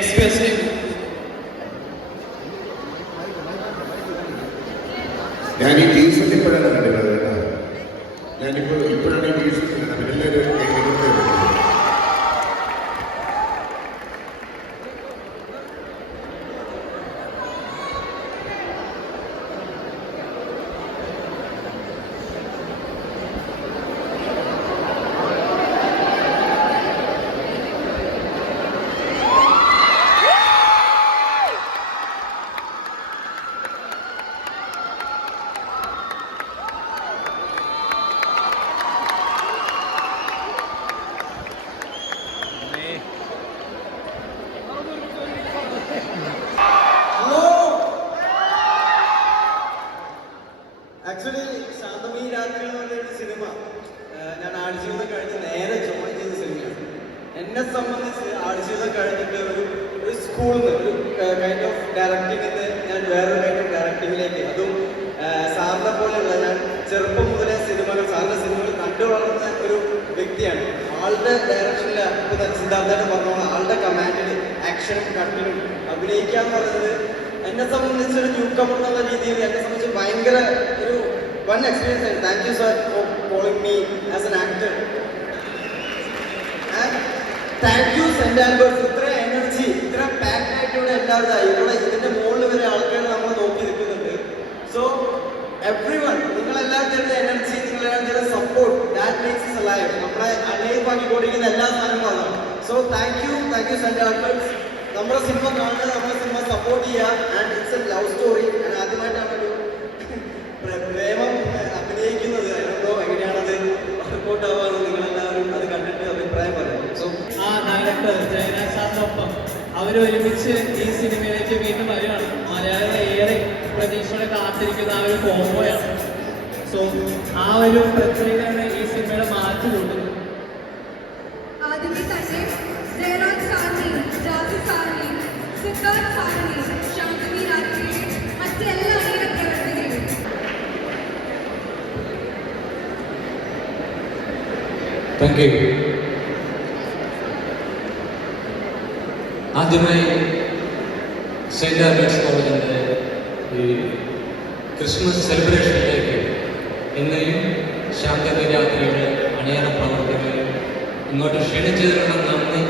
Next question. ഞാൻ ഈ T shirt ഇപ്പോഴാണ് കണ്ടിട്ടുള്ളത് കേട്ടോ. ഇപ്പോഴാണ് ഈ ടീഷർട്ട് എല്ലാവരും ആക്ച്വലി ശാന്തമീ രാത്രി എന്ന് പറയുന്ന സിനിമ ഞാൻ ആടുജീവിതം കഴിഞ്ഞ് നേരെ ജോയിൻ ചെയ്ത സിനിമയാണ്. എന്നെ സംബന്ധിച്ച് ആടുജീവിതം കഴിഞ്ഞിട്ട് ഒരു സ്കൂളിൽ നിന്ന് ഒരു കൈൻഡ് ഓഫ് ഡയറക്ടിങ്ങിന്ന് ഞാൻ വേറൊരു കൈൻഡ് ഓഫ് ഡയറക്ടിങ്ങിലേക്ക്, അതും സാറിനെ പോലെയുള്ള ഞാൻ ചെറുപ്പം മുതലേ സാറിൻ്റെ സിനിമകൾ കണ്ടു വളർന്ന ഒരു വ്യക്തിയാണ്. ആളുടെ ഡയറക്ഷനിൽ ഇപ്പോൾ സിദ്ധാർത്ഥമായിട്ട് പറഞ്ഞ ആളുടെ കമാൻഡിൽ ആക്ഷനും കട്ടിനും അഭിനയിക്കുക എന്ന് പറയുന്നത് എന്നെ സംബന്ധിച്ച് ഒരു ന്യൂ കമർ എന്നുള്ള രീതിയിൽ എന്നെ സംബന്ധിച്ച് ഭയങ്കര ഒരു വൺ എക്സ്പീരിയൻസ് ആയിരുന്നു. Thank you sir for calling me as an actor. Thank you saint Albert's. ഇത്ര എനർജി, ഇത്ര പാക്ഡ് ആയിട്ട് ഇവിടെ എല്ലാവരും ഇവിടെ ഇതിന്റെ മുകളിൽ വരെ ആൾക്കാർ നമ്മൾ നോക്കി നിൽക്കുന്നുണ്ട്. സോ എവ്രി വൺ, നിങ്ങളെല്ലാവരും തരുന്ന എനർജി, നിങ്ങളെല്ലാം തരുന്ന support, that makes is alive. നമ്മളെ അലൈവ് ആക്കിക്കൊണ്ടിരിക്കുന്ന എല്ലാ സാധനങ്ങളും അതാണ്. So thank you saint Albert's. നമ്മുടെ സിനിമ കാണുക, നമ്മുടെ സിനിമ സപ്പോർട്ട് ചെയ്യുക. And it's A love story. ഞാൻ ആദ്യമായിട്ടാണ് ഒരു പ്രേമം അഭിനയിക്കുന്നത്. അതിനോ എങ്ങനെയാണത് വർക്കൗട്ട് ആവാന്ന് നിങ്ങളെല്ലാവരും അത് കണ്ടിട്ട് അഭിപ്രായം പറയാം. സോ ആ ഡയറക്ടർ ജയരാജ് സാറിനൊപ്പം അവരൊരുമിച്ച് ഈ സിനിമയിലേക്ക് വീണ്ടും വരികയാണ്. മലയാളികളെ ഏറെ പ്രതീക്ഷയോടെ കാത്തിരിക്കുന്ന ആ ഒരു കോംബോയാണ്. സോ ആ ഒരു പ്രത്യേകതയാണ് ഈ സിനിമയുടെ മാറ്റി കൂട്ടുന്നത്. ആദ്യമേ തന്നെ ജയരാജ് സാറിനെയും ജാസി സാറിനെയും സിദ്ധാർത്ഥ് സാറിനെയും ശാന്തമീ രാത്രിയെയും മറ്റെല്ലാ അണിയറ പ്രവർത്തകരെയും താങ്ക് യു. ആദ്യമായി സെന്റ് ആൽബർട്ട്സ് കോളേജിൻ്റെ ഈ ക്രിസ്മസ് സെലിബ്രേഷനിലേക്ക് എന്നെയും ശാന്തമീ രാത്രിയുടെ അണിയറ പ്രവർത്തകരെ ഇങ്ങോട്ട് ക്ഷണിച്ചതിനുള്ള നന്ദി